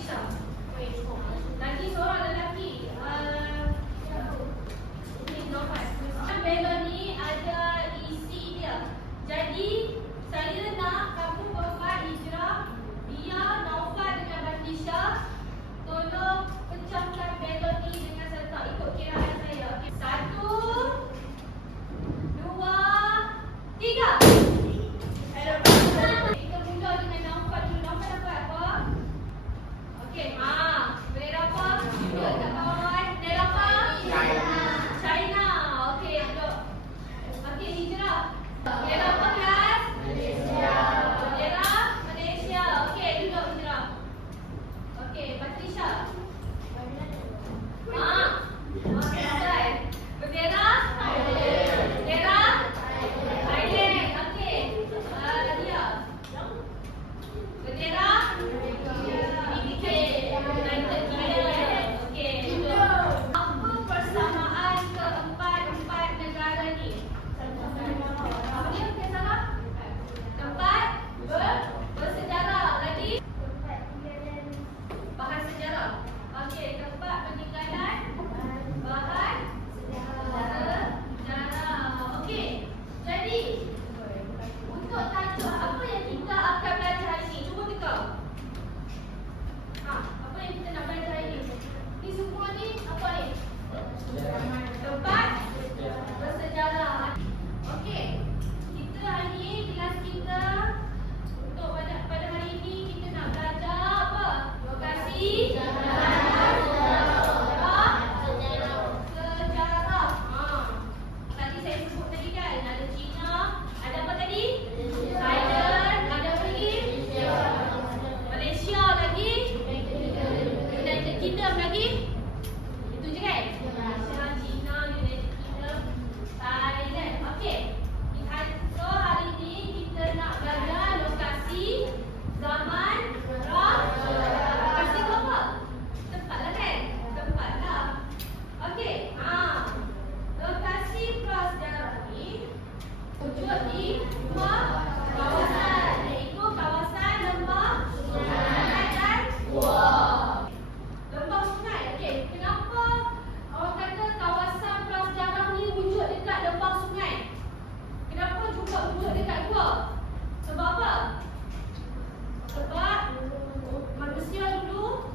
Patricia. Lagi seorang lelaki. Ini Naufal. Belon ni ada isi dia. Jadi saya nak kamu berempat Hijrah, Dia, Naufal dengan Patricia, tolong pecahkan belon ni dengan serta ikut kiraan saya. Okey. 1, 2, 3. Kita mula dengan Naufal dulu. Naufal dapat apa? Okey, bendera apa? Duduk kat bawah. Bendera apa? China. Okey, duduk. Okey, Hijrah. Bendera apa kelas? Bendera Malaysia. Okey, duduk Hijrah. Okey, Patricia. Selesai. Bendera? Bendera? Thailand. Okey. Dia. Bendera? UK. United Kingdom. Okey, duduk. Apa persamaan keempat negara ni? Apa dia? Okey, salah. Tempat bersejarah. Lagi? Bahan sejarah. Okey, tempat peninggalan bahan sejarah. Okey. Jadi, untuk tajuk apa yang kita akan belajar hari ni? Cuba teka. Apa yang kita nak belajar hari ni? Ni semua ni apa ni? Tempat bersejarah. Okey. Kita hari ni kelas kita untuk pada hari ini kita nak belajar apa? Lokasi sejarah. Tadi saya sebut tadi kan ada China, ada apa tadi? Thailand, ada apa lagi? Malaysia lagi? United Kingdom lagi? Itu je kan? Malaysia, China, United Kingdom, Thailand. Okey. So hari ni kita nak belajar lokasi, zaman, lokasi tu apa? Tempat lah kan? Tempat lah. Okey. Lokasi prasejarah ni wujud di dua kawasan, iaitu kawasan Lembah Sungai dan Gua. Lembah Sungai. Okey, kenapa orang kata kawasan prasejarah ni wujud dekat Lembah Sungai? Kenapa juga wujud dekat Gua? Sebab apa? Sebab manusia dulu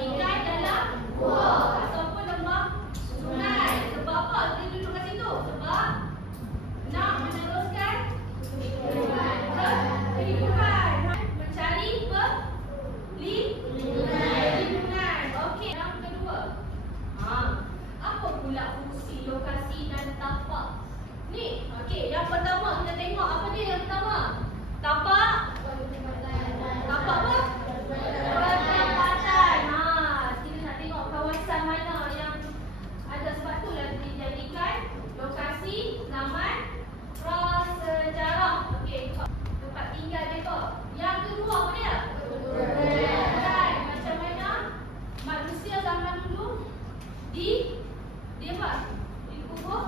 tinggal dalam gua ataupun lembah sungai. Sebab apa dia duduk kat situ? Sebab nak meneruskan kehidupan, mencari perlindungan. Okey, yang kedua. Apa pula fungsi lokasi dan tapak? Ni, okey, yang pertama kita tengok apa dia yang pertama? Tapak. Tapak apa? Pertempatan. Kita nak tengok kawasan mana yang ada, sebab itulah dijadikan lokasi zaman prasejarah. Okey, tempat tinggal mereka. Yang kedua apa dia? Kuburan. Macam mana manusia zaman dulu dia apa? Dikubur.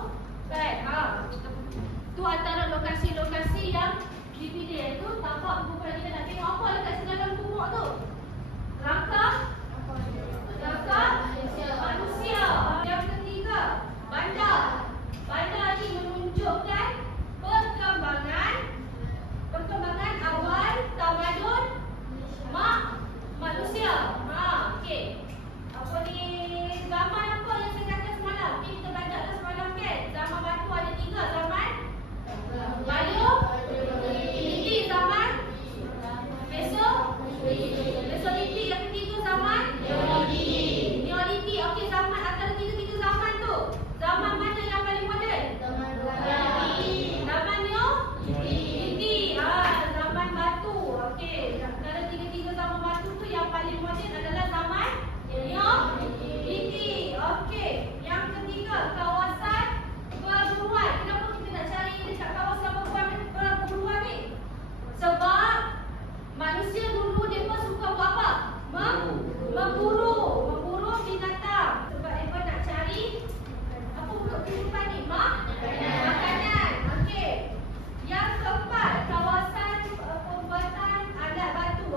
Tu antara lokasi-lokasi yang dipilih, iaitu tapak kuburan. Kita nak tengok apa dekat dalam kubur tu. Rangka manusia. Yang ketiga, bandar. Bandar ni menunjukkan perkembangan awal tamadun manusia. Okey. Apa ni zaman apa yang saya kata semalam? Okey, kita belajar dah semalam kan? Zaman batu ada 3, zaman Paleolitik, zaman Mesolitik, yang ketiga zaman Neolitik. Okey, zaman antara tiga zaman tu, zaman mana yang paling moden? Zaman Neolitik. Zaman batu. Okey, antara tiga zaman batu tu yang paling moden adalah zaman Neolitik. Okey, yang ketiga kawasan perburuan. Kenapa kita nak cari dekat kawasan perburuan ni? Sebab manusia dulu mereka suka buat apa? Memburu binatang. Sebab mereka nak cari apa untuk kehidupan ni? Makanan. Okey. Yang keempat, kawasan pembuatan alat batu.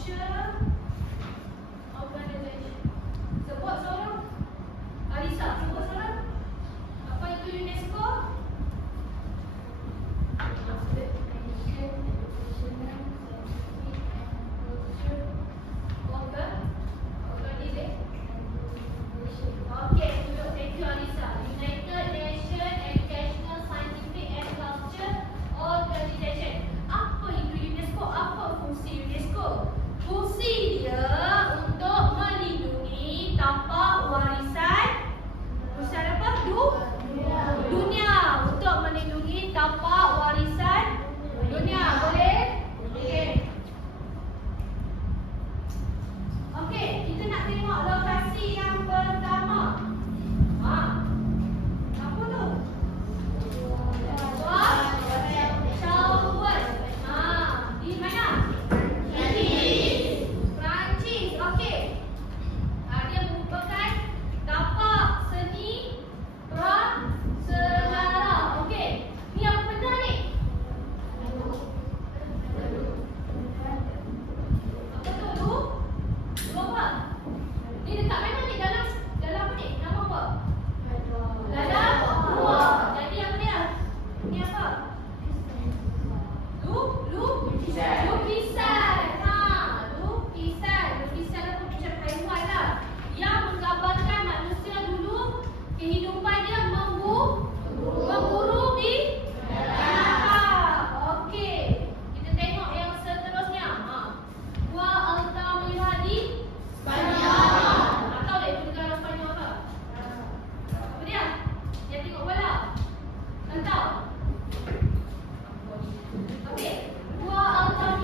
Culture Organization. Sebut seorang. Alisa, sebut seorang. Apa itu UNESCO? Okay, duduk. Thank you, Alisa. United Nations Educational, Scientific and Culture Organization. Apa itu UNESCO? Apa fungsi UNESCO? Fungsi dia untuk melindungi tapak warisan. Warisan apa? Dunia. Untuk melindungi tapak warisan dunia. Boleh? Okey. Okey, kita nak tengok lokasi yang pertama. Apa tu? Shower. Di mana? Perancis. Okey. Dia merupakan tapak seni prasejarah. Okey. Ni apa benda ni? Apa tu? Lu apa? Ni dekat mana ni? Dalam apa ni? Nama apa? Dalam gua. Jadi apa dia? Ni apa? Lukisan. Lukisan apa macam haiwan lah. Yang menggambarkan manusia dulu kehidupan dia memburu di dalam. Okey. Kita tengok yang seterusnya. Gua Altamira di Spanyol. Tahu tak itu negara Spanyol apa? Apa dia? Yang tengok bola. Tahu? Okey. Gua Altamira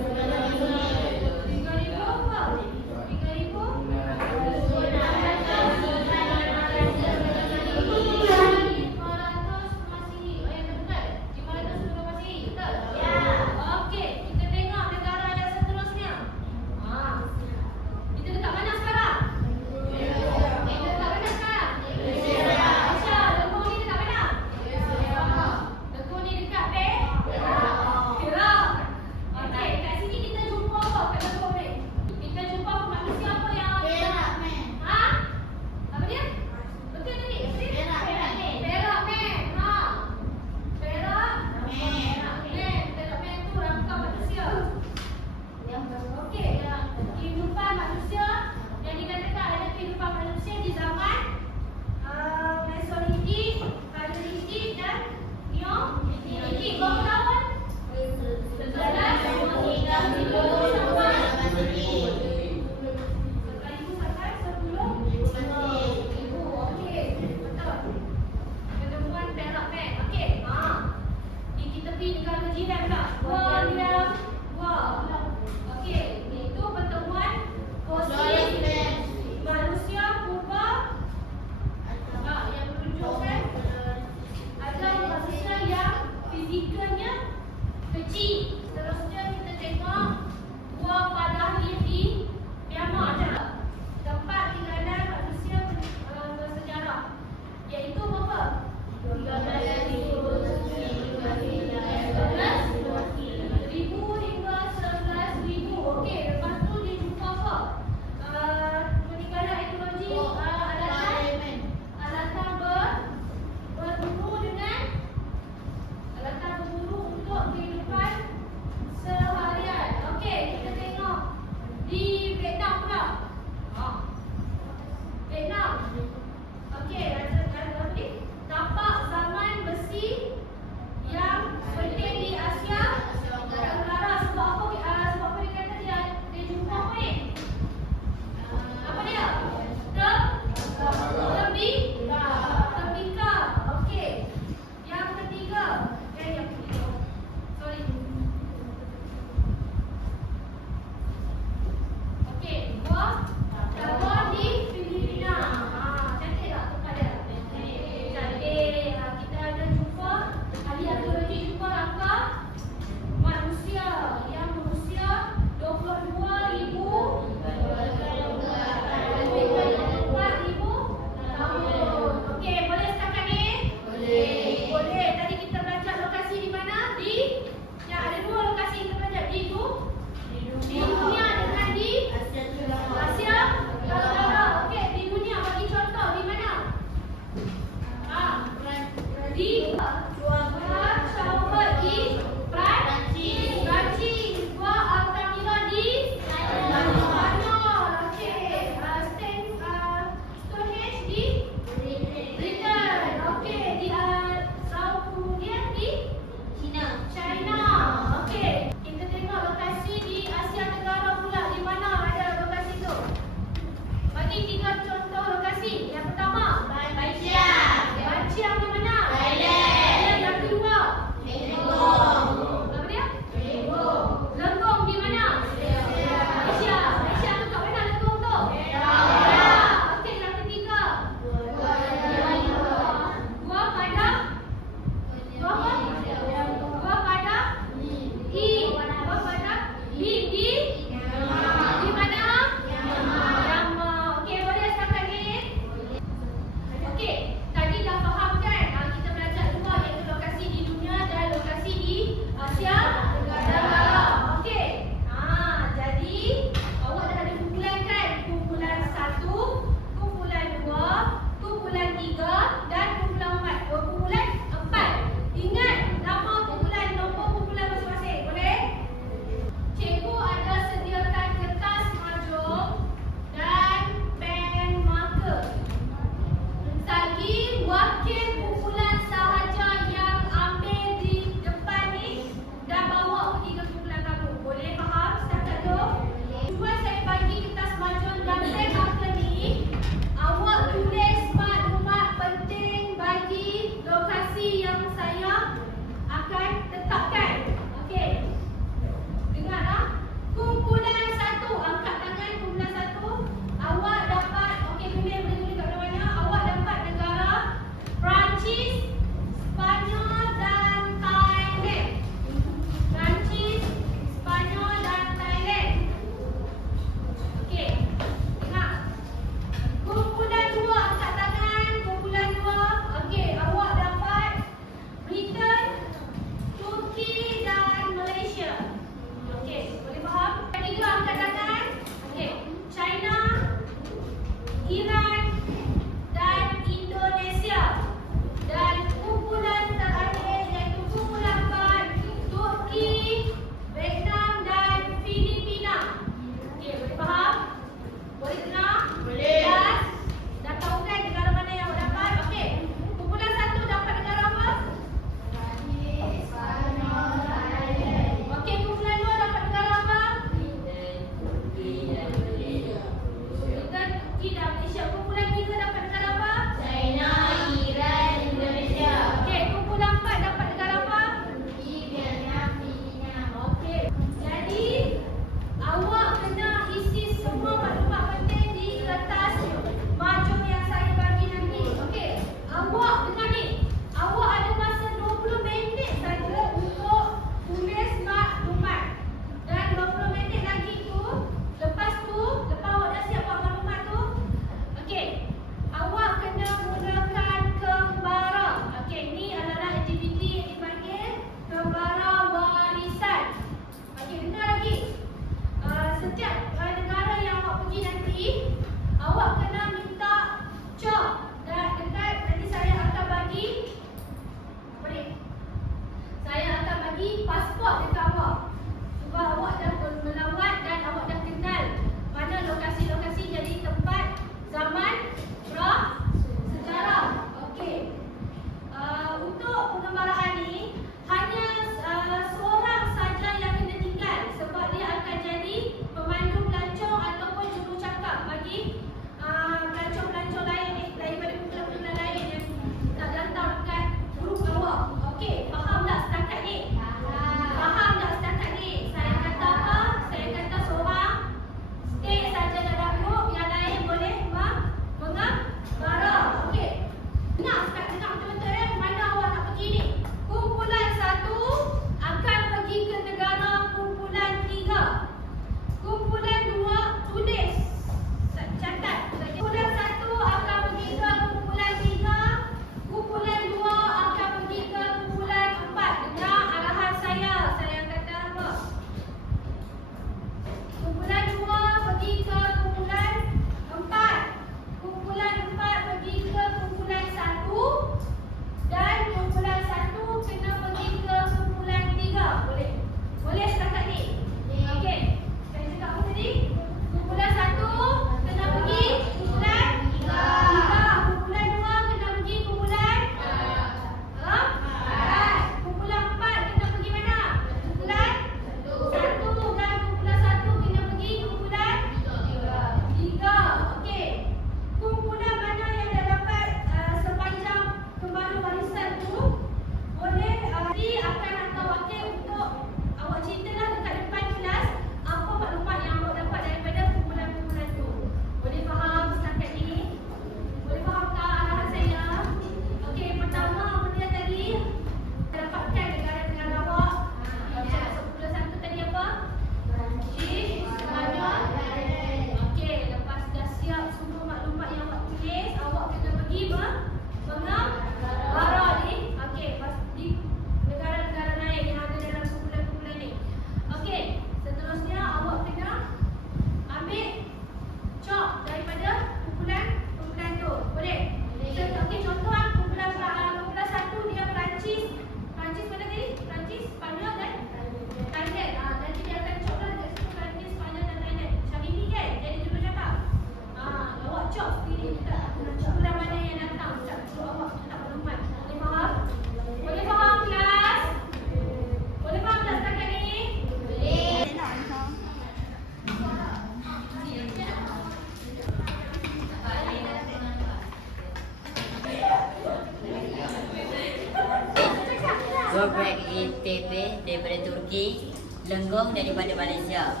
Tepe daripada Turki, Lenggong daripada Malaysia.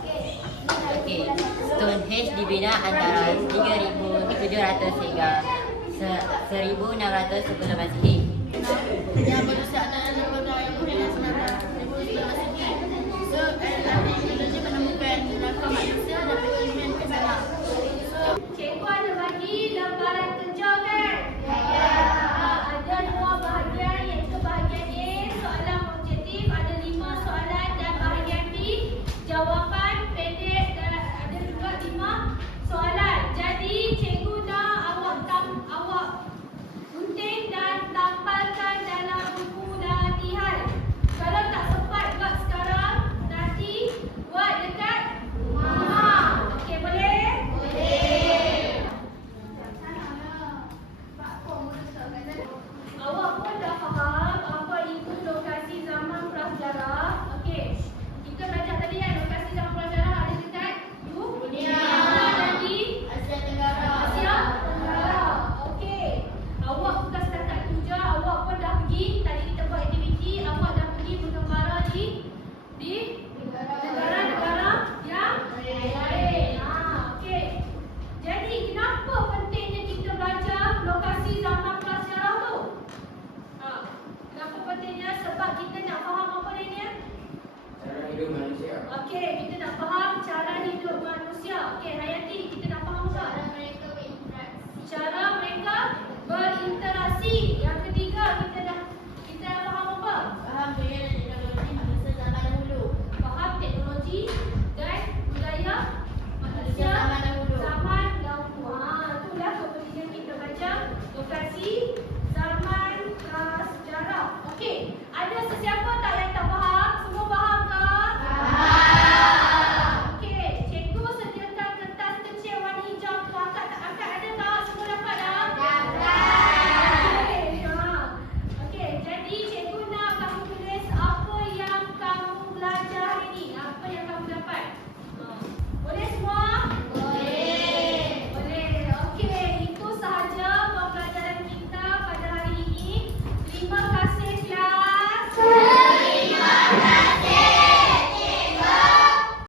Okey, Stonehenge dibina antara 3,700 hingga 1,600 sebelum Masihi. Yang manusia adalah lembaga yang berhias selama 1,000 Masihi. So, teknologi menemukan rakam manusia dan pengiriman ke sana. Cikgu ada bagi lembaran kerja kan? Ya. Ada 2 bahagian iaitu bahagian A, soalan objektif, ada 5 soalan dan bahagian B, jawapan pendek dan ada juga 5 soalan. Jadi cikgu nak awak gunting dan tampalkan dalam buku latihan. Kalau tak sempat buat sekarang, nanti buat dekat rumah. Okey, boleh? Awak pun dah faham apa itu lokasi zaman prasejarah. Okey. Kita belajar tadi kan lokasi zaman prasejarah ada dekat dunia dan di Asia Tenggara. Asia Tenggara. Okey. Awak bukan setakat tu je, awak pun dah pergi, tadi kita buat aktiviti, awak dah pergi bergembara di negara-negara yang lain. Okey. Jadi kenapa pentingnya kita belajar lokasi zaman prasejarah tu? Kenapa pentingnya? Sebab kita nak faham apa dia? Cara hidup manusia. Okey, kita nak faham cara hidup manusia. Okey, Hayati